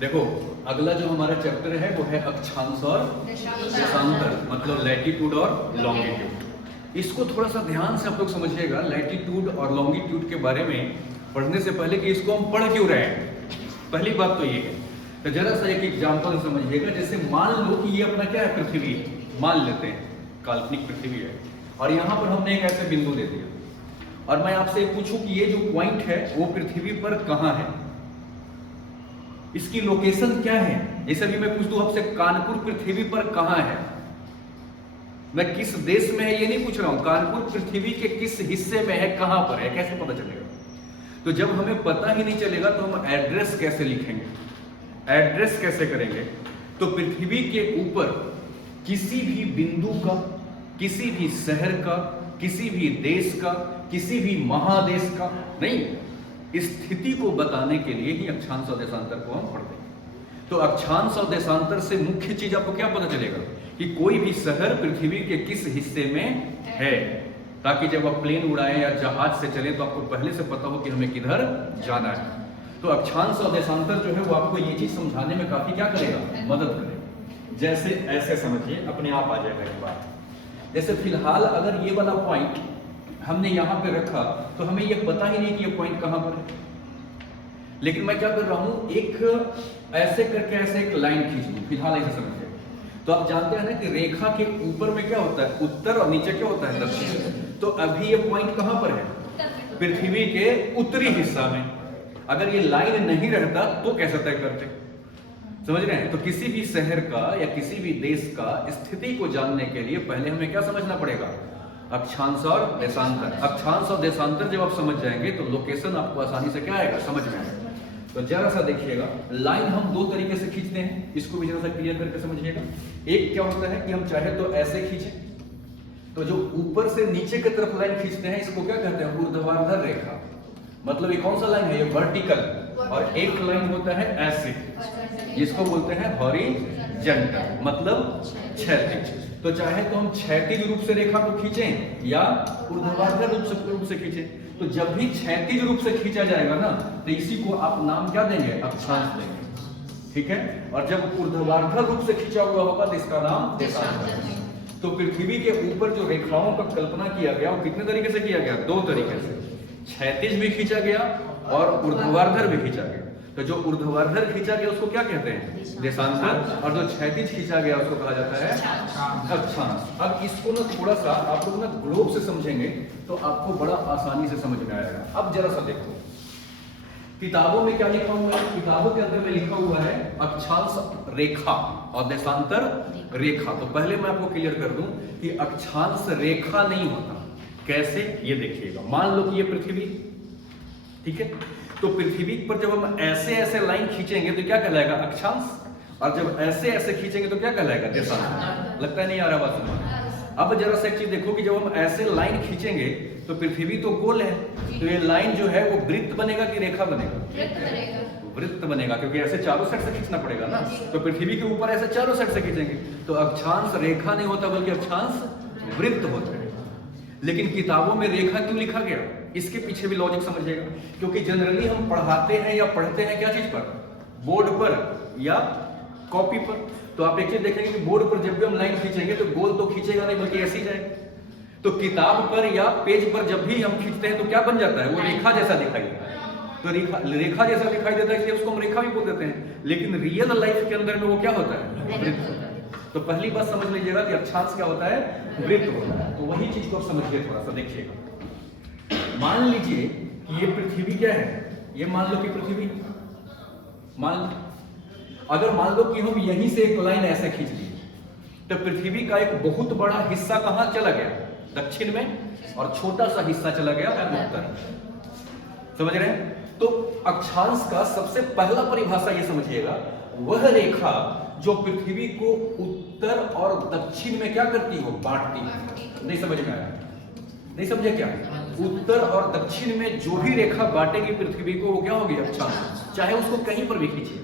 देखो, अगला जो हमारा चैप्टर है वो है अक्षांश और देशांतर, मतलब लैटिट्यूड और लॉन्गिट्यूड। इसको थोड़ा सा ध्यान से आप लोग समझिएगा, लैटिट्यूड और लॉन्गिट्यूड के बारे में पढ़ने से पहले कि इसको हम पढ़ क्यों रहे हैं। पहली बात तो ये है, तो जरा सा एक एग्जाम्पल समझिएगा। जैसे मान लो कि ये अपना क्या है, पृथ्वी है, मान लेते हैं काल्पनिक पृथ्वी है, और यहाँ पर हमने एक ऐसे बिंदु दे दिया, और मैं आपसे पूछूं कि ये जो पॉइंट है वो पृथ्वी पर कहाँ है, इसकी लोकेशन क्या है। जैसे भी मैं पूछ दूं आपसे, कानपुर पृथ्वी पर कहाँ है, मैं किस देश में है ये नहीं पूछ रहा हूं, कानपुर पृथ्वी के किस हिस्से में है, कहां पर है, कैसे पता चलेगा। तो जब हमें पता ही नहीं चलेगा तो हम एड्रेस कैसे लिखेंगे, एड्रेस कैसे करेंगे। तो पृथ्वी के ऊपर किसी भी बिंदु का, किसी भी शहर का, किसी भी देश का, किसी भी महादेश का नहीं, स्थिति को बताने के लिए ही अक्षांश और देशांतर को हम पढ़ते हैं। तो अक्षांश और देशांतर से मुख्य चीज आपको क्या पता चलेगा कि कोई भी शहर पृथ्वी के किस हिस्से में है, ताकि जब आप प्लेन उड़ाएं या जहाज से चले तो आपको पहले से पता हो कि हमें किधर जाना है। तो अक्षांश और देशांतर जो है वो आपको ये चीज समझाने में काफी क्या करेगा, मदद करेगा। जैसे ऐसे समझिए, अपने आप आ जाएगा एक बात। जैसे फिलहाल अगर ये वाला पॉइंट हमने यहाँ पे रखा तो हमें ये पता ही नहीं कि ये पॉइंट कहाँ पर है, लेकिन मैं क्या कर रहा हूँ, एक ऐसे करके ऐसे एक लाइन खींच लूं, फिलहाल ऐसे समझिए। तो आप जानते हैं ना कि रेखा के ऊपर में क्या होता है, उत्तर, और नीचे क्या होता है, दक्षिण। तो अभी ये पॉइंट कहाँ पर है, पृथ्वी के उत्तरी हिस्सा में। अगर ये लाइन नहीं रहता तो कैसे तय करते, समझ रहे हैं। तो किसी भी शहर का या किसी भी देश का स्थिति को जानने के लिए पहले हमें क्या समझना पड़ेगा, अक्षांश और देशांतर। अक्षांश और देशांतर जब आप समझ जाएंगे तो लोकेशन आपको आसानी से क्या आएगा, समझ में आएगा। तो जरा सा देखिएगा, लाइन हम दो तरीके से खींचते हैं, इसको भी जरा सा क्लियर करके समझिएगा। एक क्या होता है कि हम चाहे तो ऐसे खींचें, तो जो ऊपर से नीचे की तरफ लाइन खींचते हैं इसको क्या कहते हैं, ऊर्ध्वाधर रेखा। मतलब ये कौन सा लाइन है, ये वर्टिकल। और एक लाइन होता है ऐसे, जिसको बोलते हैं हॉरिजॉन्टल, मतलब क्षैतिज। तो चाहे तो हम क्षैतिज रूप से रेखा को खींचें या ऊर्ध्वाधर रूप से खींचें। तो जब भी क्षैतिज रूप से खींचा जाएगा ना, तो इसी को आप नाम क्या देंगे, अक्षांश देंगे, ठीक है। और जब ऊर्ध्वाधर रूप से खींचा हुआ होगा तो इसका नाम देशांतर। तो पृथ्वी के ऊपर जो रेखाओं का कल्पना किया गया वो कितने तरीके से किया गया, दो तरीके से, क्षैतिज भी खींचा गया और ऊर्ध्वाधर भी खींचा गया। तो जो ऊर्ध्वाधर खींचा गया उसको क्या कहते हैं, देशांतर, और जो क्षैतिज खींचा गया उसको कहा जाता है अक्षांश। अब इसको ना थोड़ा सा आप लोग ना ग्लोब से समझेंगे तो आपको बड़ा आसानी से समझ में आएगा। अब जरा सा देखो, किताबों में क्या लिखा हुआ है, किताबों के अंदर में लिखा हुआ है अक्षांश रेखा और देशांतर रेखा। तो पहले मैं आपको क्लियर कर दूं कि अक्षांश रेखा नहीं होता। कैसे, ये देखिएगा। मान लो कि ये पृथ्वी, ठीक है, तो पृथ्वी पर जब हम ऐसे ऐसे लाइन खींचेंगे तो क्या कहलाएगा, अक्षांश, और जब ऐसे ऐसे खींचेंगे तो क्या कहलाएगा, देशांतर। लगता है नहीं आ रहा बात समझ। अब जरा सा एक चीज देखो कि जब हम ऐसे लाइन खींचेंगे तो पृथ्वी तो गोल है, तो ये लाइन जो है वो वृत्त बनेगा कि रेखा बनेगा, वृत्त बनेगा, क्योंकि ऐसे चारों साइड से खींचना पड़ेगा ना। तो पृथ्वी के ऊपर ऐसे चारों साइड से खींचेंगे तो अक्षांश रेखा नहीं होता बल्कि अक्षांश वृत्त होता है। लेकिन किताबों में रेखा क्यों लिखा गया, इसके पीछे भी लॉजिक समझिएगा। क्योंकि जनरली हम पढ़ाते हैं या पढ़ते हैं क्या चीज पर, बोर्ड पर या कॉपी पर। तो आप एक चीज देखेंगे कि बोर्ड पर जब भी हम लाइन खींचेंगे तो गोल तो खींचेगा नहीं बल्कि ऐसे ही जाएगा। तो किताब पर या पेज पर जब भी हम खींचते हैं तो क्या बन जाता है, वो रेखा जैसा दिखाई देता है। तो रेखा जैसा दिखाई देता है इसलिए उसको हम रेखा भी बोल देते हैं। लेकिन रियल लाइफ के अंदर में वो क्या होता है, वृत्त होता है। तो पहली बात समझ लीजिएगा कि अक्षांश क्या होता है, वृत्त होता है। तो वही चीज को आप समझिए, थोड़ा सा देखिएगा। मान लीजिए कि ये पृथ्वी क्या है, ये मान लो कि पृथ्वी, अगर मान लो कि हम यहीं से एक लाइन ऐसे खींच ली तो पृथ्वी का एक बहुत बड़ा हिस्सा कहां चला गया, दक्षिण में, और छोटा सा हिस्सा चला गया उत्तर। समझ रहे हैं। तो अक्षांश का सबसे पहला परिभाषा ये समझिएगा, वह रेखा जो पृथ्वी को उत्तर और दक्षिण में क्या करती हो, बांटती है। नहीं समझ में आया, नहीं समझे क्या, उत्तर और दक्षिण में जो भी रेखा बांटेगी पृथ्वी को वो क्या होगी, अक्षांश। चाहे उसको कहीं पर भी खींचिए,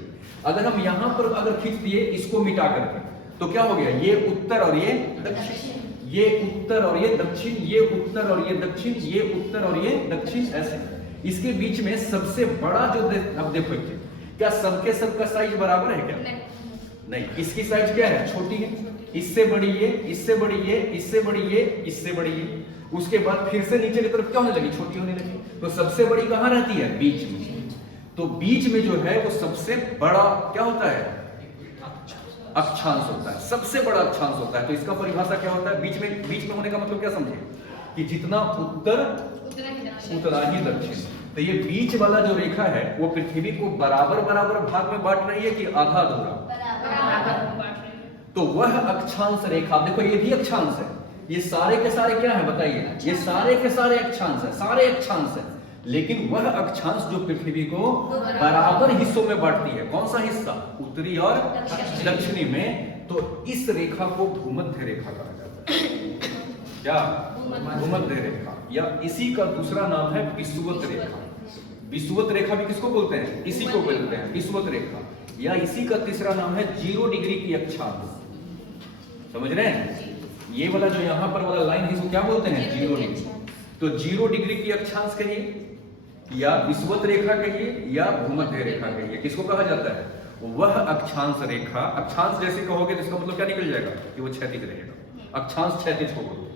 अगर हम यहां पर अगर खींच दिए इसको मिटा करके तो क्या हो गया, ये उत्तर और ये दक्षिण, ये उत्तर और ये दक्षिण, ये उत्तर और ये दक्षिण, ये उत्तर और ये दक्षिण, ऐसे। इसके बीच में सबसे बड़ा जो अब देखो क्या सबके सबका साइज बराबर है क्या? नहीं, इसकी साइज क्या है? छोटी है, इससे बड़ी ये, इससे बड़ी ये, इससे बड़ी ये, इससे बड़ी ये, उसके बाद फिर से नीचे की तरफ क्या होने लगी? छोटी होने लगी। तो सबसे बड़ी कहां रहती है? बीच में। तो बीच में जो है वो सबसे बड़ा क्या होता है? अक्षांश होता है, सबसे बड़ा अक्षांश होता है। तो इसका परिभाषा क्या होता है? बीच में होने का मतलब क्या समझे? कि जितना उत्तर उतना ही दक्षिण। तो ये बीच वाला जो रेखा है वो पृथ्वी को बराबर बराबर भाग में बांट रही है कि आधा अधूरा? तो वह अक्षांश रेखा, देखो ये भी अक्षांश है, ये सारे के सारे क्या है बताइए ना? ये सारे के सारे अक्षांश है, सारे अक्षांश है, लेकिन वह अक्षांश जो पृथ्वी को बराबर हिस्सों में बांटती है, कौन सा हिस्सा? उत्तरी और दक्षिणी में। तो इस रेखा को भूमध्य रेखा कहा जाता है। क्या? भूमध्य रेखा, या इसी का दूसरा नाम है विषुवत रेखा। विषुवत रेखा भी किसको बोलते हैं? इसी को बोलते हैं विषुवत रेखा, या इसी का तीसरा नाम है 0 डिग्री की अक्षांश। समझ रहे हैं? ये वाला जो यहाँ पर वाला लाइन है इसको क्या बोलते हैं? 0 डिग्री। तो 0 डिग्री की अक्षांश कहिए, या विषुवत रेखा कहिए, या भूमध्य रेखा कहिए, किसको कहा जाता है? वह अक्षांश रेखा। अक्षांश जैसे कहोगे तो इसका मतलब क्या निकल जाएगा? कि वो क्षैतिज रहेगा। अक्षांश क्षैतिज को बोलते हैं,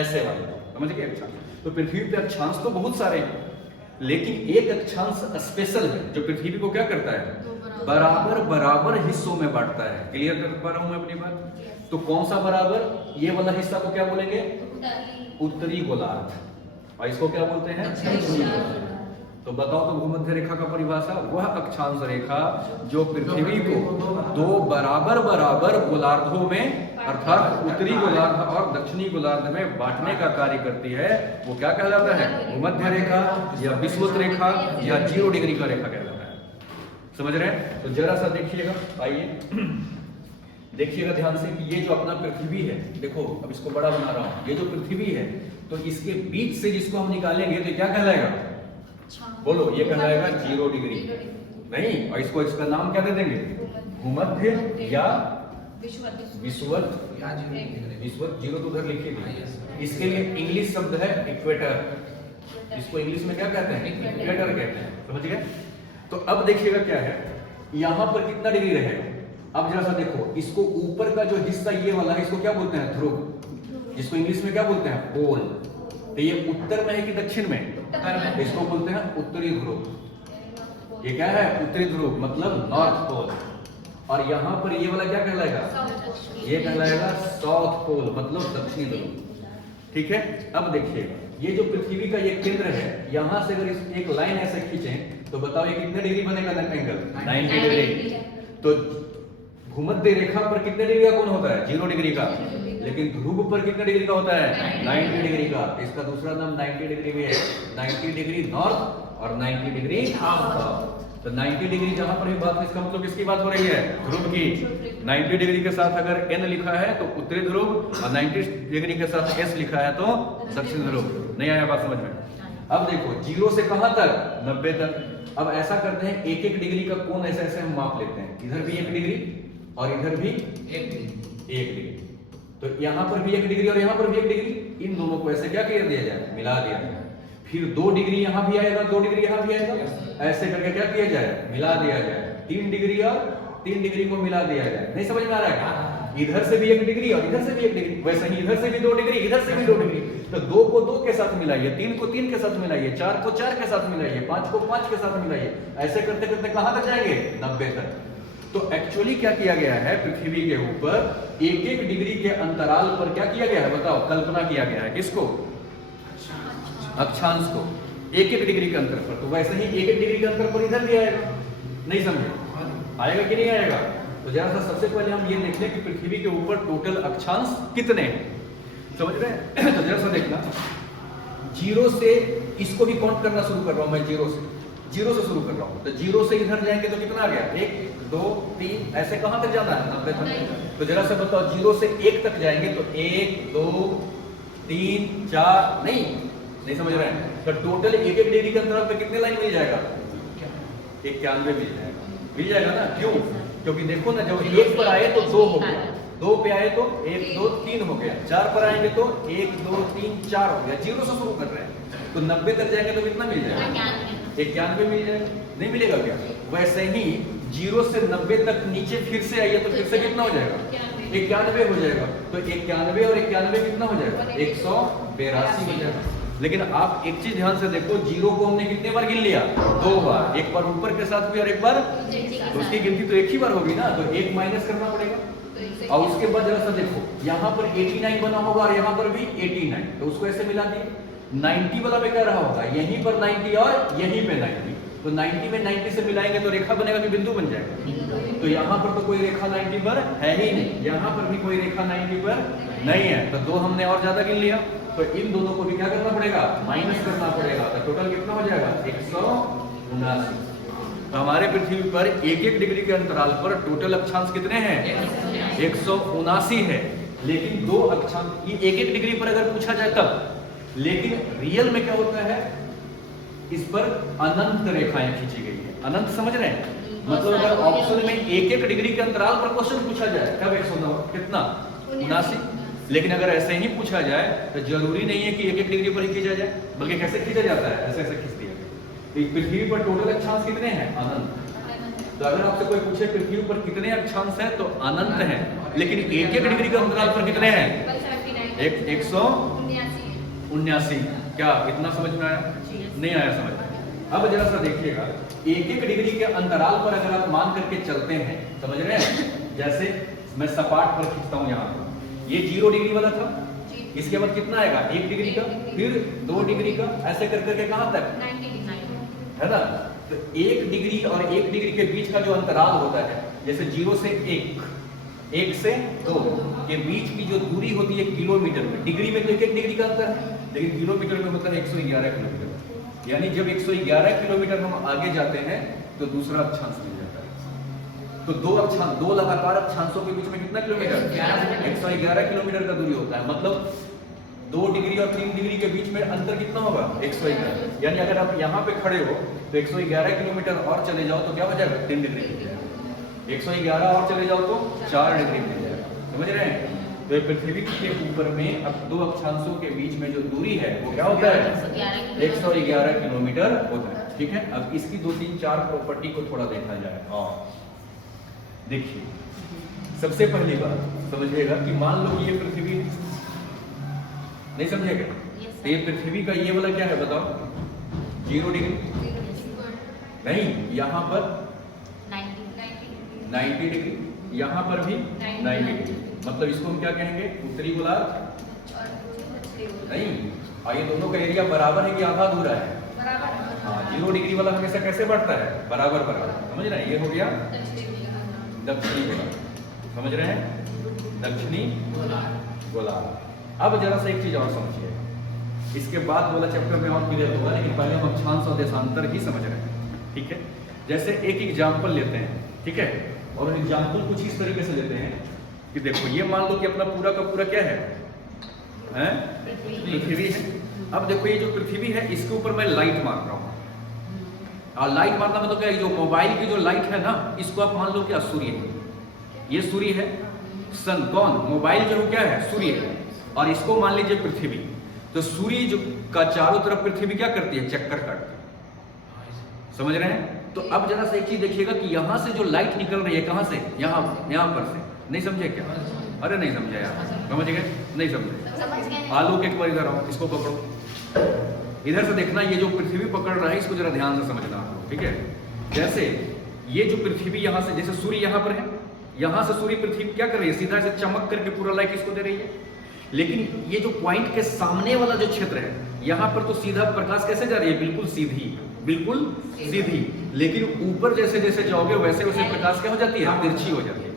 ऐसे वाले, समझ गए? अक्षांश। तो पृथ्वी पे अक्षांश तो बहुत सारे हैं, लेकिन एक अक्षांश स्पेशल है जो पृथ्वी को क्या करता है? बराबर बराबर हिस्सों में बांटता है। क्लियर कर पा रहा हूं मैं अपनी बात? तो कौन सा बराबर? ये वाला हिस्सा को क्या बोलेंगे? उत्तरी गोलार्ध, और इसको क्या बोलते हैं? दक्षिणी गोलार्ध। तो बताओ तो भूमध्य रेखा का परिभाषा, वह अक्षांश रेखा जो पृथ्वी को 2 बराबर बराबर गोलार्धों में, अर्थात उत्तरी गोलार्ध और दक्षिणी गोलार्ध में बांटने का कार्य करती है, वो क्या कहलाता है? भूमध्य रेखा, या विषुवत रेखा, या 0 डिग्री का रेखा कहलाता है। समझ रहे हैं? तो जरा सा देखिएगा, आइए देखिएगा ध्यान से कि ये जो अपना पृथ्वी है, देखो अब इसको बड़ा बना रहा हूं, ये जो पृथ्वी है, तो इसके बीच से जिसको हम निकालेंगे तो क्या कहलाएगा? बोलो, ये कहलाएगा 0 डिग्री। नहीं, और इसको इसका नाम क्या दे देंगे? भूमध्य या विषुवत। विषुवत 0 तो उधर लिखिए थी। इसके लिए इंग्लिश शब्द है इक्वेटर। इसको इंग्लिश में क्या कहते हैं? इक्वेटर कहते हैं। समझ गए? तो अब देखिएगा क्या है, यहां पर कितना डिग्री रहेगा? अब जरा सा देखो, इसको ऊपर का जो हिस्सा ये वाला है, इसको क्या बोलते हैं? ध्रुव, जिसको इंग्लिश में क्या बोलते हैं? पोल। तो ये उत्तर में है कि दक्षिण में? उत्तर में। इसको बोलते हैं उत्तरी ध्रुव। ये क्या है? उत्तरी ध्रुव, मतलब नॉर्थ पोल। और यहाँ पर ये वाला क्या कहलाएगा? ये कहलाएगा साउथ पोल, मतलब दक्षिणी ध्रुव। ठीक है? अब देखिए, ये जो पृथ्वी का ये केंद्र है, यहां से अगर इस एक लाइन ऐसे खींचें तो बताओ ये कितने डिग्री बनेगा? Angle 90 degree. तो भूमध्य रेखा पर कितने डिग्री का कोण होता है? 0 डिग्री का। लेकिन ध्रुव पर कितने डिग्री का होता है? 90 डिग्री का। इसका दूसरा नाम 90 डिग्री भी है। 90 डिग्री नॉर्थ और 90 डिग्री साउथ। तो 90 डिग्री जहां पर भी बात है, इसका मतलब किसकी बात हो रही है? ध्रुव की। 90 डिग्री के साथ अगर n लिखा है तो उत्तरी ध्रुव, और 90 डिग्री के साथ s लिखा है तो दक्षिण ध्रुव। नहीं आया बात समझ में? अब देखो, 0 से कहां तक? 90 तक। अब ऐसा करते हैं, 1-1 डिग्री का कोण ऐसे ऐसे हम माप लेते हैं। इधर भी 1 डिग्री और इधर भी 1 डिग्री। तो यहां पर भी 1 डिग्री और यहां पर भी 1 डिग्री। इन दोनों को ऐसे क्या कर दिया जाए? मिला दिया जाए। फिर 2 डिग्री यहां भी आएगा, 2 डिग्री यहां भी आएगा, ऐसे करके क्या किया जाए? मिला दिया जाए। 3 डिग्री और 3 डिग्री को मिला दिया जाए। नहीं समझ में आ रहा है? इधर से भी 1 डिग्री और इधर से भी 1 डिग्री, वैसे ही इधर से भी 2 डिग्री, इधर से भी 2 डिग्री। तो 2 को 2 के साथ मिलाइए, 3 को 3 के साथ मिलाइए, 4 को 4 के साथ मिलाइए, 5 को 5 के साथ मिलाइए। ऐसे करते करते कहां तक जाएंगे? 90 तक। तो एक्चुअली क्या किया गया है? पृथ्वी के ऊपर 1-1 डिग्री के अंतराल पर क्या किया गया है? बताओ, कल्पना किया गया है। किसको? अक्षांश को। 1-1 डिग्री के अंतर पर। तो वैसे ही 1-1 डिग्री के अंतर पर इधर भी आएगा। नहीं समझे? आएगा कि नहीं आएगा? तो जरा सा सबसे पहले हम ये देख लें कि पृथ्वी के ऊपर टोटल अक्षांश कितने हैं। समझ रहे हैं? तो जरा सा देखना, 0 से इसको भी काउंट करना शुरू कर रहा हूं मैं। 0 से शुरू कर रहा हूं। तो 0 से इधर जाएंगे तो कितना आ गया? 1, 2, 3, ऐसे कहां तक जाना है? 90 तक। तो जरा सा बताओ, 0 से 1 तक जाएंगे तो 1, 2, 3, 4, नहीं समझ रहे हैं? तो टोटल 1-1 डिग्री के अंतराल पे कितने लाइन मिल जाएगा? 91 मिल जाएगा ना? क्यों? क्योंकि देखो ना, जब 1 पर आए तो 2 हो गया, 2 पे आए तो 1, 2, 3 हो गया, 4 पर आएंगे तो 1, 2, 3, 4 हो गया। 0 से शुरू कर रहे हैं तो 90 तक जाएंगे तो कितना मिल जाएगा? 91 मिल जाएगा। नहीं मिलेगा क्या? वैसे ही 0 से 90 तक नीचे फिर से आइए तो फिर से कितना हो जाएगा? 91 हो जाएगा। तो 91 और 91 कितना हो जाएगा? 182 हो जाएगा। लेकिन आप एक चीज ध्यान से देखो, 0 को हमने कितने बार गिन लिया? 2 बार। एक बार ऊपर के साथ भी और एक बार, तो उसकी गिनती तो एक ही बार होगी ना, तो 1 माइनस करना पड़ेगा। और उसके बाद जरा सा देखो, यहाँ पर 89 बना होगा और यहाँ पर भी 89, तो उसको ऐसे मिला दिए। 90 वाला में क्या रहा होगा? यहीं पर 90 और यहीं पे 90, तो 90 में 90 से मिलाएंगे तो रेखा बनेगा कि बिंदु बन जाएगा? तो यहाँ पर तो कोई रेखा 90 पर है ही नहीं, यहाँ पर भी कोई रेखा 90 पर नहीं है, तो 2 हमने और ज्यादा गिन लिया। तो इन दोनों को भी क्या करना पड़ेगा? माइनस करना पड़ेगा। तो टोटल कितना हो जाएगा? 179। तो हमारे पृथ्वी पर 1-1 डिग्री के अंतराल पर टोटल अक्षांश कितने हैं? 179 है। लेकिन 2 अक्षांश 1-1 डिग्री पर अगर पूछा जाए तब, लेकिन रियल में क्या होता है, इस पर अनंत रेखाएं खींची गई है। अनंत समझ रहे हैं? मतलब अगर ऑप्शन में 1-1 डिग्री के अंतराल पर क्वेश्चन पूछा जाए तब 109 कितना? 79। लेकिन अगर ऐसे ही पूछा जाए तो जरूरी नहीं है कि 1-1 डिग्री पर ही खींचा जाए, बल्कि कैसे खींचा जाता है? ऐसे ऐसे खींच दिया गया। पृथ्वी पर टोटल अक्षांश कितने हैं? अनंत। तो अगर आपसे कोई पूछे पृथ्वी पर कितने अक्षांश हैं, तो अनंत हैं। लेकिन 1-1 डिग्री के अंतराल पर कितने हैं? 179। क्या इतना समझ में आया? नहीं आया समझ में? अब जरा सा देखिएगा, 1-1 डिग्री के अंतराल पर अगर आप मान करके चलते हैं, समझ रहे हैं? जैसे मैं सपाट पर खींचता हूं, यहाँ ये 0 डिग्री वाला था, इसके बाद कितना आएगा? 1 डिग्री का, फिर 2 डिग्री का, ऐसे कर करके कहां तक? 99 है ना? तो 1 डिग्री और 1 डिग्री के बीच का जो अंतराल होता है, जैसे 0 से 1, 1 से 2 के बीच की जो दूरी होती है किलोमीटर में, डिग्री में तो 1-1 डिग्री का अंतर है, लेकिन किलोमीटर में मतलब 111 किलोमीटर। यानी जब 111 किलोमीटर हम आगे जाते हैं तो दूसरा अक्षांश मिल जाता है। तो 2 लगातार अक्षांशों के बीच में कितना किलोमीटर? 111 किलोमीटर का दूरी होता है। मतलब 2 डिग्री और 3 डिग्री के बीच में अंतर कितना होगा? 111। यानी अगर आप यहाँ पे खड़े हो तो 111 किलोमीटर और चले जाओ तो क्या हो जाएगा? 3 डिग्री मिल जाएगा। 111 और चले जाओ तो 4 डिग्री मिल जाएगा। समझ रहे हैं? तो पृथ्वी के ऊपर में अब 2 अक्षांशों के बीच में जो दूरी है वो क्या होता है? 111 किलोमीटर होता है। ठीक है, अब इसकी 2, 3, 4 प्रॉपर्टी को थोड़ा देखा जाए। और देखिए, सबसे पहली बात समझिएगा कि मान लो ये पृथ्वी, नहीं समझेगा? तो ये पृथ्वी का ये वाला क्या है बताओ? 0 डिग्री नहीं, यहाँ पर 90 डिग्री, यहाँ पर भी 90 डिग्री। मतलब इसको हम क्या कहेंगे? उत्तरी गोलार्ध नहीं। और ये दोनों का एरिया बराबर है कि आधा अधूरा है? हाँ, 0 डिग्री वाला हमेशा कैसे बढ़ता है? बराबर बराबर। समझ रहे हैं? ये हो गया दक्षिणी गोलार्ध। समझ रहे हैं? दक्षिणी गोलार्ध। अब जरा सा एक चीज और समझिए, इसके बाद वाला चैप्टर में और क्लियर होगा, लेकिन पहले हम अक्षांश और देशांतर ही समझ रहे हैं। ठीक है, जैसे एक एग्जाम्पल लेते हैं, ठीक है, और एग्जाम्पल कुछ इस तरीके से लेते हैं कि देखो, ये मान लो कि अपना पूरा का पूरा क्या है? पृथ्वी है। अब देखो, ये जो पृथ्वी है इसके ऊपर मैं लाइट मार रहा हूँ। और लाइट मारना मतलब क्या है? जो मोबाइल की जो लाइट है ना, इसको आप मान लो क्या? सूर्य है। ये सूर्य है। सन कौन? मोबाइल जो क्या है? सूर्य है। और इसको मान लीजिए पृथ्वी। तो सूर्य जो का चारों तरफ पृथ्वी क्या करती है? चक्कर काटती है। समझ रहे हैं? तो अब जरा सा एक चीज देखिएगा कि यहाँ से जो लाइट निकल रही है, कहाँ से? यहाँ पर से। नहीं समझे क्या? अरे नहीं समझे यार, समझ गए? नहीं समझे? आलोक एक बार इधर आओ, इसको पकड़ो, इधर से देखना। ये जो पृथ्वी पकड़ रहा है इसको जरा ध्यान से समझना, ठीक है? जैसे ये जो पृथ्वी यहाँ से, जैसे सूर्य यहाँ पर है, यहाँ से सूर्य पृथ्वी क्या कर रही है? सीधा से चमक करके पूरा लाइट इसको दे रही है। लेकिन ये जो पॉइंट के सामने वाला जो क्षेत्र है, यहाँ पर तो सीधा प्रकाश कैसे जा रही है? बिल्कुल सीधी, बिल्कुल सीधी। लेकिन ऊपर जैसे जैसे जाओगे वैसे वैसे प्रकाश क्या हो जाती है? तिरछी हो जाती है।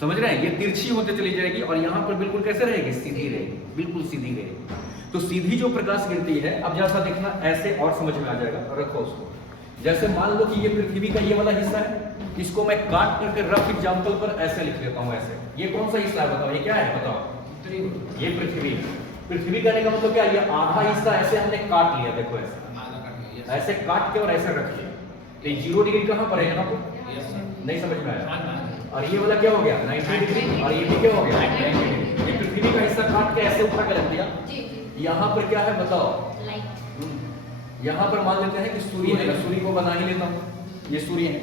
समझ रहे हैं? ये तिरछी होते चली जाएगी और यहाँ पर बिल्कुल कैसे रहेगी? सीधी रहेगी, बिल्कुल सीधी रहेगी। तो सीधी जो प्रकाश गिरती है, अब जैसा देखना ऐसे और समझ में आ जाएगा। रखो उसको। जैसे मान लो कि ये पृथ्वी का ये वाला हिस्सा है, इसको मैं काट करके रफ एग्जाम्पल पर ऐसे लिख लेता हूँ। ऐसे ये कौन सा हिस्सा है बताओ? ये क्या है बताओ? ये पृथ्वी। पृथ्वी कहने का मतलब क्या? ये आधा हिस्सा ऐसे हमने काट लिया। देखो ऐसे काट के और ऐसे रख लिया। तो 0 डिग्री कहाँ पर है? यहाँ पर। नहीं समझ में आया? और ये वाला क्या हो गया? 90 डिग्री। और ये भी क्या हो गया? 90 डिग्री। ये पृथ्वी का हिस्सा काट के ऐसे उठा के रख दिया। यहाँ पर क्या है बताओ? यहाँ पर मान लेते हैं कि सूर्य है। सूर्य को बना ही लेता हूँ। ये सूर्य है,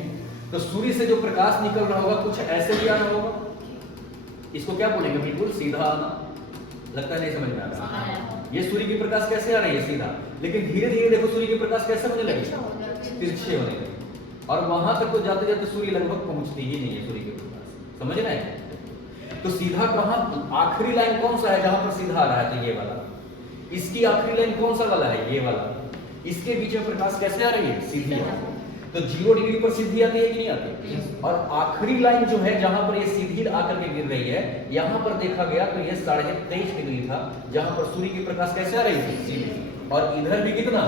तो सूर्य से जो प्रकाश निकल रहा होगा कुछ ऐसे भी आ रहा होगा, इसको क्या बोलेंगे, बिल्कुल सीधा आना। लगता है नहीं समझ में आ रहा। ये सूर्य की प्रकाश कैसे आ रही है, सीधा, लेकिन धीरे धीरे देखो सूर्य की प्रकाश कैसे होने लगी, तिरछे होने लगी, और वहां तक तो जाते जाते सूर्य लगभग पहुंचती ही नहीं है सूर्य की प्रकाश, समझ रहे हैं। तो सीधा कहां, आखिरी लाइन कौन सा है जहां पर सीधा आ रहा है, तो ये वाला। इसकी आखिरी लाइन कौन सा वाला है, ये वाला। इसके बीच में प्रकाश कैसे आ रही है, सीधी आ रही है। तो 0 डिग्री पर सीधी आती है कि नहीं आती, और आखिरी लाइन जो है जहां पर ये सीधी आकर के गिर रही है, यहां पर देखा गया तो ये 23.5 डिग्री था, जहां पर सूर्य की प्रकाश कैसे आ रही थी, सीधी, और इधर भी कितना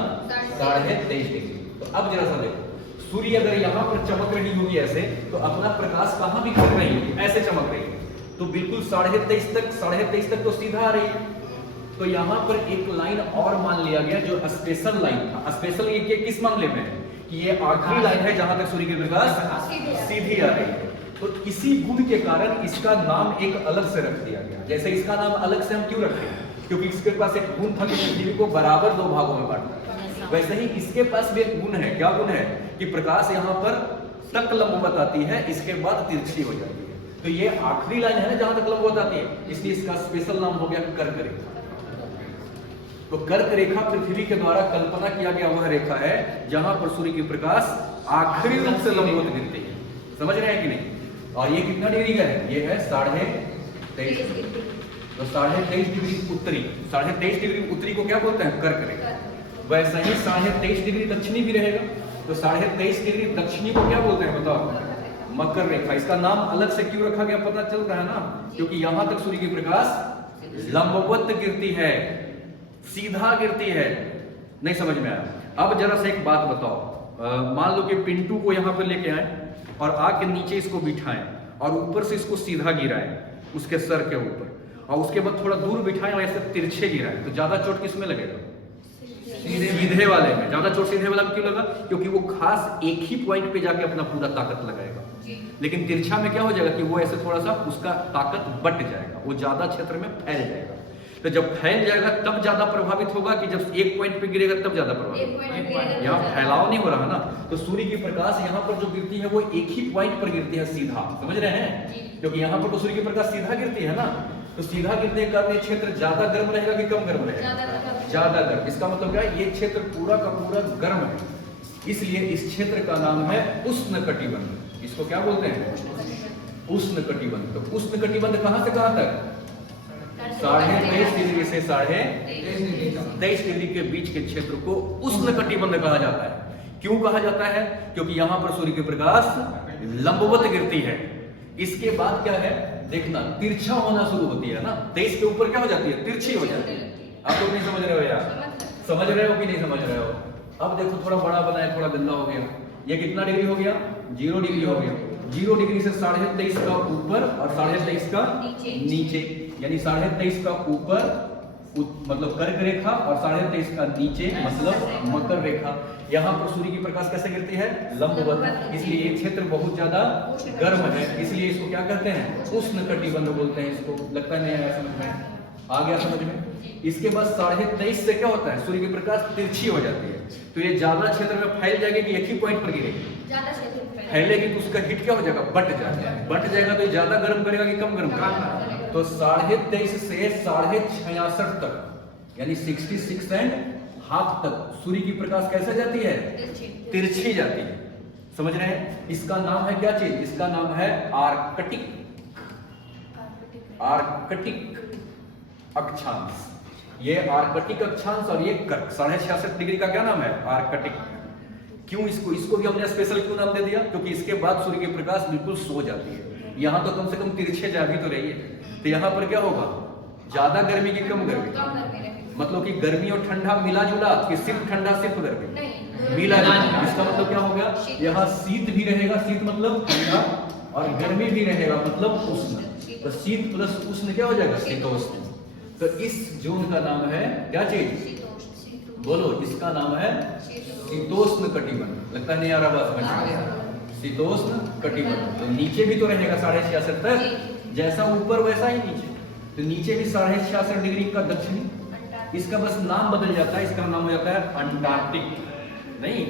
23.5 डिग्री। तो अब जरा सा देखो, सूर्य अगर यहाँ पर चमक रही होगी ऐसे, तो अपना प्रकाश कहां भी कर रही होगी, ऐसे चमक रही है, तो बिल्कुल 23.5 तक तो सीधा आ रही है। तो यहाँ पर एक लाइन और मान लिया गया जो स्पेशल लाइन था। स्पेशल ये किस मामले में है कि ये आखिरी लाइन है जहां तक सूर्य की प्रकाश सीधी आ रही है। तो इसी गुण के कारण इसका नाम एक अलग से रख दिया गया। जैसे इसका नाम अलग से हम क्यों रखते हैं, क्योंकि इसके पास एक गुण था कि पृथ्वी को बराबर 2 भागों में बांटता है। वैसे ही इसके पास भी एक गुण है। क्या गुण है कि प्रकाश यहाँ पर तक लंबवत आती है, इसके बाद तिरछी हो जाती है। तो ये आखिरी लाइन है ना जहां तक लंबवत आती है, इसलिए इसका स्पेशल नाम हो गया कर्क रेखा। तो कर्क रेखा पृथ्वी के द्वारा कल्पना किया गया वह रेखा है जहां पर सूर्य की प्रकाश आखिरी रूप से लंबवत गिरती है। समझ रहे हैं कि नहीं। और ये कितना डिग्री का है, ये है 23.5 डिग्री। तो 23.5 डिग्री उत्तरी, 23.5 डिग्री उत्तरी को क्या बोलते हैं, कर्क रेखा। वैसा ही 23.5 डिग्री दक्षिणी भी रहेगा। तो 23.5 डिग्री दक्षिणी को क्या बोलते हैं बताओ, मकर रेखा। इसका नाम अलग से क्यों रखा गया पता चल रहा है ना, क्योंकि यहां तक सूर्य की प्रकाश लंबवत गिरती है, सीधा गिरती है। नहीं समझ में आया। अब जरा से एक बात बताओ, मान लो कि पिंटू को यहाँ पर लेके आए और आके नीचे इसको बिठाएं और ऊपर से इसको सीधा गिराएं उसके सर के ऊपर, और उसके बाद थोड़ा दूर बिठाएं और ऐसे तिरछे गिराएं, तो ज्यादा चोट किसमें लगेगा, सीधे वाले में। ज्यादा चोट सीधे वाला में क्यों लगा, क्योंकि वो खास एक ही पॉइंट पे जाके अपना पूरा ताकत लगाएगा। लेकिन तिरछा में क्या हो जाएगा कि वो ऐसे थोड़ा सा उसका ताकत बट जाएगा, वो ज्यादा क्षेत्र में फैल जाएगा। तो जब फैल जाएगा तब ज्यादा प्रभावित होगा कि जब एक पॉइंट पे गिरेगा तब ज्यादा प्रभावित। यहाँ फैलाव नहीं हो रहा ना। तो सूर्य की प्रकाश यहाँ पर जो गिरती है वो एक ही पॉइंट पर गिरती है, सीधा। समझ रहे हैं, क्योंकि यहाँ पर तो सूर्य की प्रकाश सीधा गिरती है ना। तो सीधा गिरने के कारण ये क्षेत्र ज्यादा गर्म रहेगा कि कम गर्म रहेगा, ज्यादा गर्म। इसका मतलब क्या है, ये क्षेत्र पूरा का पूरा गर्म है, इसलिए इस क्षेत्र का नाम है उष्ण कटिबंध। इसको क्या बोलते हैं, उष्ण कटिबंध। तो उष्ण कटिबंध कहां से कहां तक, 23.5 डिग्री से 23.5 डिग्री के बीच के क्षेत्र को उष्ण कटिबंध कहा जाता है। क्यों कहा जाता है, क्योंकि यहाँ पर सूर्य की प्रकाश लंबवत गिरती है। इसके बाद क्या है देखना, तिरछा होना शुरू होती है ना। 23 के ऊपर क्या हो जाती है, तिरछी हो जाती है। आप लोग नहीं समझ रहे हो यार, समझ रहे हो कि नहीं समझ रहे हो। अब देखो थोड़ा बड़ा बनाया, थोड़ा गंदा हो गया। ये कितना डिग्री हो गया, 0 डिग्री हो गया। 0 डिग्री से 23.5 का ऊपर और 23.5 का नीचे, यानी 23.5 का ऊपर मतलब कर्क रेखा और 23.5 का नीचे मतलब मकर रेखा। यहाँ पर सूर्य की प्रकाश कैसे गिरती है, लंबवत। इसलिए ये क्षेत्र बहुत ज्यादा गर्म है, इसलिए इसको क्या कहते हैं, उष्ण कटिबंध बोलते हैं। इसको लगता नहीं आया समझ में, आ गया समझ में। इसके बाद 23.5 से क्या होता है, सूर्य की प्रकाश तिरछी हो जाती है। तो ये ज्यादा क्षेत्र में फैल जाएगी कि एक ही पॉइंट पर गिरेगी, फैलेगी तो उसका हीट क्या हो जाएगा, बट जाएगा। बट जाएगा तो ज्यादा गर्म करेगा कि कम गर्म करेगा। तो 23.5 से 66.5 तक यानी 66.5 तक सूर्य की प्रकाश कैसे जाती है, तिरछी जाती है। समझ रहे हैं। इसका नाम है क्या चीज, इसका नाम है आर्कटिक, आर्कटिक अक्षांश। ये आर्कटिक अक्षांश और ये कर्क 66.5 डिग्री का क्या नाम है, आर्कटिक। क्यों इसको भी हमने स्पेशल क्यों नाम दे दिया, क्योंकि इसके बाद सूर्य की प्रकाश बिल्कुल सो जाती है। यहाँ तो कम से कम तिरछे जा भी तो रही है, तो यहाँ पर क्या होगा, ज्यादा गर्मी की कम गर्मी, मतलब कि गर्मी और ठंडा मिला जुला कि सिर्फ ठंडा सिर्फ गर्मी मिला जुला। इसका मतलब क्या हो गया, यहाँ शीत भी रहेगा, शीत मतलब ठंडा, और गर्मी भी रहेगा मतलब उष्ण। तो शीत प्लस उष्ण क्या हो जाएगा, शीतोष्ण। तो इस जोन का नाम है क्या चीज, बोलो, इसका नाम है शीतोष्ण कटिबंध। लगता नहीं आ रहा बात समझ में, शीतोष्ण कटिबंध। तो नीचे भी तो रहेगा 66.5 तक, जैसा ऊपर वैसा ही नीचे। तो नीचे भी 66.5 डिग्री का दक्षिणी। इसका बस नाम बदल जाता है, इसका नाम हो जाता है अंटार्कटिक। नहीं,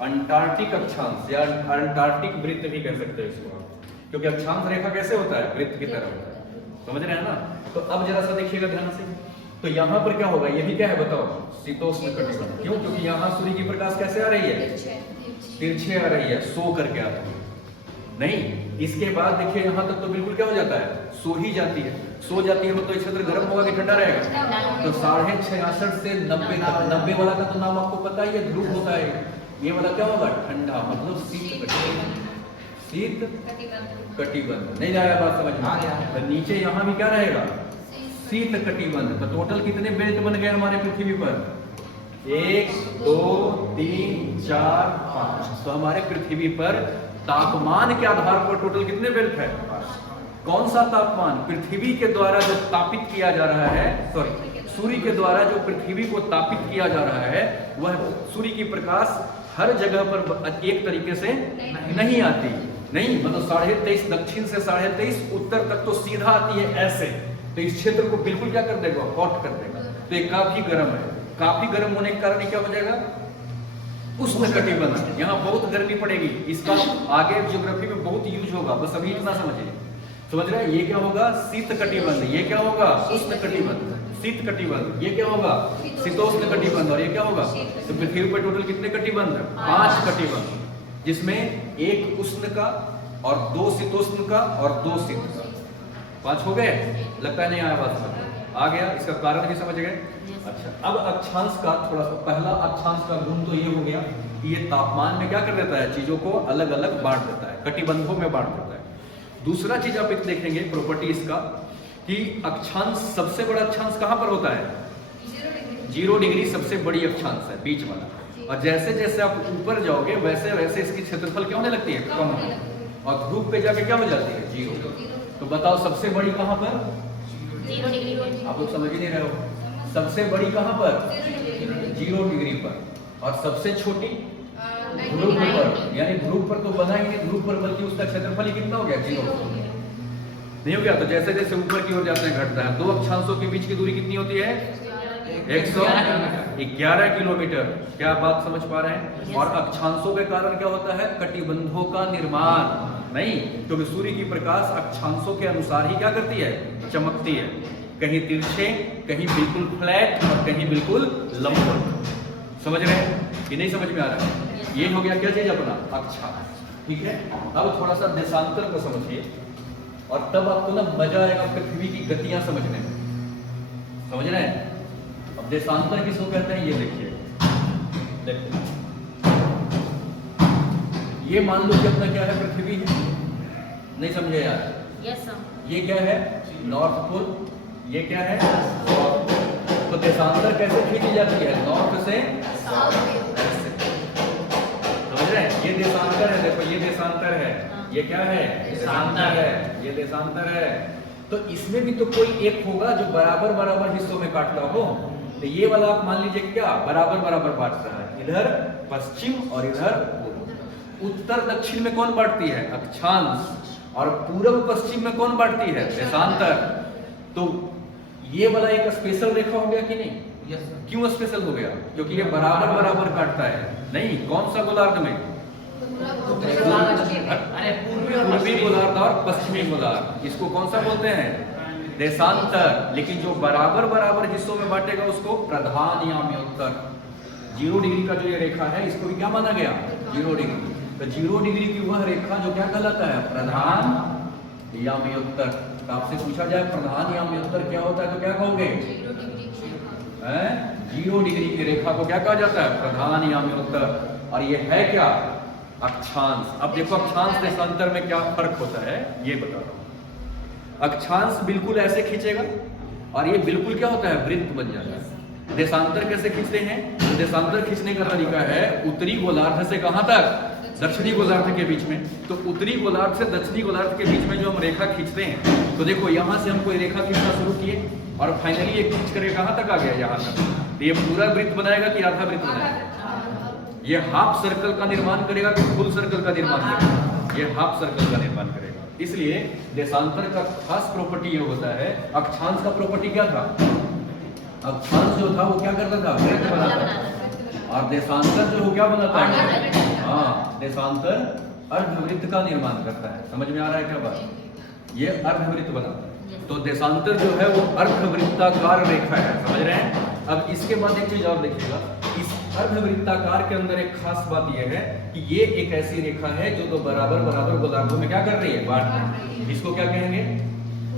अंटार्कटिक अक्षांश या अंटार्कटिक वृत्त भी कह सकते हैं इसको आप, क्योंकि अक्षांश रेखा कैसे होता है, वृत्त की तरह होता है, समझ रहे हैं ना। तो अब जरा सा देखिएगा ध्यान से, तो यहाँ पर क्या होगा, ये भी क्या है बताओ, शीतोष्ण कटिबंध। क्यों? क्योंकि यहाँ सूर्य की प्रकाश कैसे आ रही है, तिरछे आ रही है, सो करके आ रही है। नहीं, इसके बाद देखिए यहाँ तक तो बिल्कुल क्या हो जाता है, सो ही जाती है। सो जाती है मतलब क्षेत्र गर्म होगा कि ठंडा रहेगा, तो 666 से 90 तक, 90 वाला का तो नाम आपको पता ही है, ध्रुव होता है। ये वाला क्या होगा, ठंडा, मतलब शीत कटिबंध, शीत कटिबंध। नहीं आया बात समझ में? तो नीचे यहाँ भी क्या रहेगा, शीत कटिबंध। तो टोटल कितने बेल्ट बन गए हमारे पृथ्वी पर, 1 2 3 4 5। तो हमारे पृथ्वी पर तापमान के आधार पर टोटल कितने बेल्ट है, कौन सा तापमान, पृथ्वी के द्वारा जो तापित किया जा रहा है, सॉरी सूर्य के द्वारा जो पृथ्वी को तापित किया जा रहा है, वह सूर्य की प्रकाश हर जगह पर एक तरीके से नहीं आती। नहीं, मतलब 23.5 दक्षिण से 23.5 उत्तर तक तो सीधा आती है ऐसे, तो इस क्षेत्र को बिल्कुल क्या कर देगा, हॉट कर देगा। तो ये काफी गर्म है, काफी गर्म होने के कारण क्या हो जाएगा, उष्ण कटिबंध। यहाँ बहुत गर्मी पड़ेगी, इसका आगे ज्योग्राफी में बहुत यूज होगा, बस अभी इतना समझिए। समझ रहे हैं, ये क्या होगा, शीत कटिबंध, ये क्या होगा, उष्ण कटिबंध, शीत कटिबंध, ये क्या होगा, शीतोष्ण कटिबंध, और ये क्या होगा। तो पृथ्वी पर टोटल कितने कटिबंध, 5 कटिबंध, जिसमें 1 उष्ण का और 2 शीतोष्ण का और 2 शीत का, 5 हो गए। लगता है नहीं आया बात समझ, आ गया, इसका कारण भी समझ गए। अच्छा, अब अक्षांश का थोड़ा सा, पहला अक्षांश का गुण तो ये हो गया कि ये तापमान में क्या कर देता है, चीजों को अलग अलग बांट देता है, कटिबंधों में बांट देता है। दूसरा चीज आप एक देखेंगे प्रॉपर्टी इसका, कि अक्षांश, सबसे बड़ा अक्षांश कहां पर होता है, 0 डिग्री सबसे बड़ी अक्षांश है, बीच वाला। और जैसे जैसे आप ऊपर जाओगे वैसे वैसे इसकी क्षेत्रफल क्या होने लगती है, कम होने, और ध्रुव पे जाके क्या हो जाती है, 0। तो बताओ सबसे बड़ी कहां पर, 0 डिग्री। आप लोग समझ ही नहीं रहे हो, सबसे बड़ी कहां पर, 0 डिग्री पर, और सबसे छोटी ध्रुव पर, यानी ध्रुव पर तो बना ही नहीं, ध्रुव पर बल्कि उसका क्षेत्रफल ही कितना हो गया, 0 नहीं हो गया। तो जैसे जैसे ऊपर की ओर जाते हैं घटता है। 2 अक्षांशों के बीच की दूरी कितनी होती है, 111 किलोमीटर। क्या बात समझ पा रहे हैं। और अक्षांशों के कारण क्या होता है, कटिबंधों का निर्माण। नहीं, क्योंकि सूर्य की प्रकाश अक्षांशों के अनुसार ही क्या करती है, चमकती है, कहीं तिरछे, कहीं बिल्कुल फ्लैट और कहीं बिल्कुल लंबवत। समझ रहे हैं कि नहीं समझ में आ रहा है। ये हो गया क्या चीज अपना, अक्षांश, ठीक है। अब थोड़ा सा देशांतर को समझिए, और तब आपको ना मजा आएगा पृथ्वी की गतियां समझने में, समझ रहे हैं। अब देशांतर किसको कहते हैं, ये देखिए, देखो ये मान लो कि अपना क्या है, पृथ्वी है, नहीं समझे यार। Yes sir. ये क्या है, नॉर्थ पोल, ये क्या है, साउथ पोल। तो देशांतर कैसे खींची जाती है, नॉर्थ से साउथ। समझ रहे हैं, ये देशांतर है, देखो ये देशांतर है, ये क्या है, देशांतर है, ये देशांतर है। तो इसमें भी तो कोई एक होगा जो बराबर बराबर हिस्सों में काटता हो। तो ये वाला आप मान लीजिए क्या, बराबर बराबर बांटता है, इधर पश्चिम और इधर पूर्व। उत्तर दक्षिण में कौन बांटती है, अक्षांश, और पूर्व पश्चिम में कौन बांटती है, देशांतर। तो ये वाला एक स्पेशल रेखा हो गया कि नहीं। यस। क्यों स्पेशल हो गया, क्योंकि ये बराबर बराबर काटता है। नहीं, कौन सा गोलार्ध में, अरे पूर्वी गोलार्ध और पश्चिमी गोलार्ध, इसको कौन सा बोलते हैं, देशांतर। लेकिन जो बराबर बराबर हिस्सों में बांटेगा उसको प्रधान याम्योत्तर। 0 डिग्री का जो ये रेखा है, इसको भी क्या माना गया, 0 डिग्री। तो 0 डिग्री की वह रेखा जो क्या कहलाता है, प्रधान याम्योत्तर। तो आपसे पूछा जाए प्रधान याम्योत्तर क्या होता है, तो क्या कहोगे, 0 डिग्री की रेखा को क्या कहा जाता है, प्रधान याम्योत्तर। और ये है क्या, अक्षांश। अब देखो अक्षांश देशांतर में क्या फर्क होता है, ये बता रहा हूं। अक्षांश बिल्कुल ऐसे खींचेगा, और ये बिल्कुल क्या होता है, वृत्त बन जाता है। देशांतर कैसे खींचते हैं, तो देशांतर खींचने का तरीका है, उत्तरी गोलार्ध से कहां तक, दक्षिणी गोलार्ध के बीच में। तो उत्तरी गोलार्ध से दक्षिणी गोलार्ध के बीच में जो हम रेखा खींचते हैं, तो देखो यहां से हम कोई रेखा खींचना शुरू किए, और फाइनली ये खींच कर कहां तक आ गया, यहां तक। तो ये पूरा वृत्त बनाएगा कि आधा वृत्त बनाएगा, ये हाफ सर्कल का निर्माण करेगा कि फुल सर्कल का निर्माण करेगा, ये हाफ सर्कल का निर्माण करेगा। इसलिए देशांतर का खास प्रॉपर्टी ये होता है। अक्षांश का प्रॉपर्टी क्या था, अक्षांश जो था वो क्या करता था, वृत्त बनाता था। और देशांतर जो हो क्या बनाता है? हाँ, देशांतर अर्धवृत्त का निर्माण करता है। समझ में आ रहा है क्या बात? ये अर्धवृत्त बनाता है। तो देशांतर जो है वो अर्धवृत्ताकार रेखा है, समझ रहे हैं? अब इसके बाद एक चीज और देखिएगा, इस अर्धवृत्ताकार के अंदर एक खास बात यह है कि ये एक ऐसी रेखा है जो तो बराबर बराबर गोलार्धों में क्या कर रही है? बांट रही है। इसको क्या कहेंगे?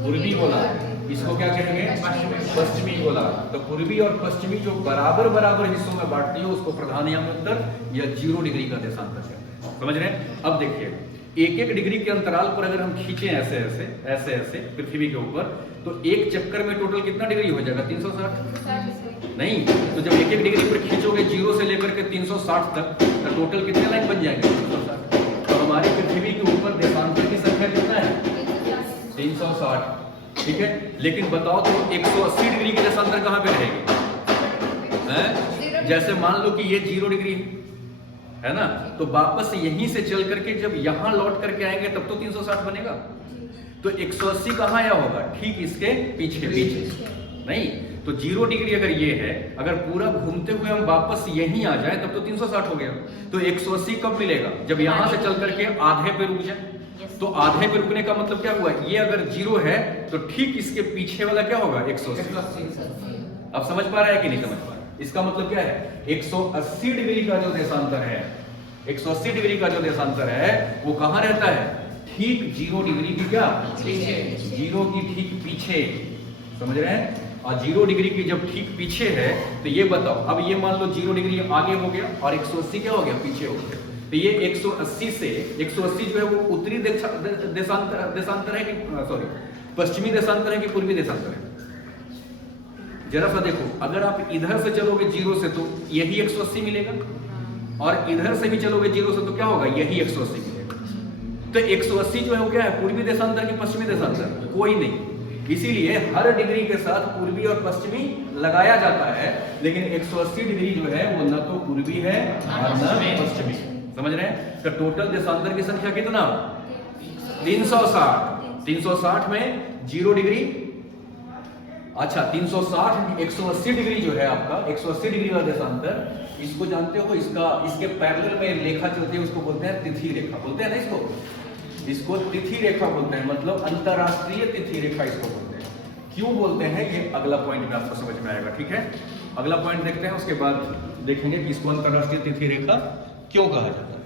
पूर्वी गोलार्ध। इसको क्या कहेंगे? पश्चिमी गोलार्ध। तो पूर्वी और पश्चिमी जो बराबर बराबर हिस्सों में बांटती है उसको प्रधान यामांतर या 0 डिग्री का देशांतर कहते हैं। समझ रहे हैं? अब देखिए, एक एक डिग्री के अंतराल पर अगर हम खींचे ऐसे ऐसे ऐसे ऐसे पृथ्वी के ऊपर, तो एक चक्कर में टोटल कितना डिग्री हो जाएगा? 360 नहीं, तो जब एक एक डिग्री पर खींचोगे 0 से लेकर के 360 तक, तो टोटल कितने लाइन बन जाएंगे? 360। तो हमारी पृथ्वी के ऊपर देशांतर की संख्या कितना है? 360। ठीक है, लेकिन बताओ तो 180 डिग्री की देशांतर कहाँ पे रहेगी? जैसे मान लो कि ये 0 डिग्री है ना, तो वापस यहीं से चल करके जब यहां लौट करके आएंगे तब तो 360 बनेगा। तो 180 कहाँ आया होगा? ठीक इसके पीछे नहीं। तो 0 डिग्री अगर ये है, अगर पूरा घूमते हुए हम वापस यहीं आ जाए तब तो 360 हो गया। तो 180 कब मिलेगा? जब यहां से चल करके आधे पे रुक जाए। तो आधे पे रुकने का मतलब क्या हुआ? ये अगर 0 है तो ठीक इसके पीछे वाला क्या होगा? 180। अब समझ पा रहा है कि नहीं समझ पा रहा? इसका मतलब क्या है? 180 डिग्री का जो देशांतर है, 180 डिग्री का जो देशांतर है वो कहां रहता है? ठीक 0 डिग्री की क्या? 0 की ठीक पीछे। समझ रहे हैं? और 0 डिग्री की जब ठीक पीछे है तो ये बताओ, अब ये मान लो 0 डिग्री आगे हो गया और 180 क्या हो गया? पीछे हो गया। तो ये 180 से 180 जो है वो उत्तरी देशांतर है कि सॉरी पश्चिमी देशांतर है कि पूर्वी देशांतर है? जरा सा देखो, अगर आप इधर से चलोगे 0 से तो यही 180 मिलेगा, और इधर से भी चलोगे 0 से तो क्या होगा? यही 180 मिलेगा। तो 180 जो है वो क्या है? पूर्वी देशांतर की पश्चिमी देशांतर? कोई नहीं। इसीलिए हर डिग्री के साथ पूर्वी और पश्चिमी लगाया जाता है, लेकिन 180 डिग्री जो है वो न तो पूर्वी है और न पश्चिमी। समझ रहे हैं? तो टोटल देशांतर की संख्या कितना? 360। 360 में 0 डिग्री, अच्छा 360 180 डिग्री जो है आपका 180 डिग्री का देशांतर, इसको जानते हो? इसके पैरेलल में रेखा चलती है, उसको बोलते हैं तिथि रेखा। बोलते हैं ना इसको तिथि रेखा बोलते हैं, मतलब अंतरराष्ट्रीय तिथि रेखा इसको बोलते हैं। क्यों बोलते हैं ये अगला पॉइंट में आपको समझ में आएगा। ठीक है, अगला पॉइंट देखते हैं, उसके बाद देखेंगे कि इसको अंतरराष्ट्रीय तिथि रेखा क्यों कहा जाता है।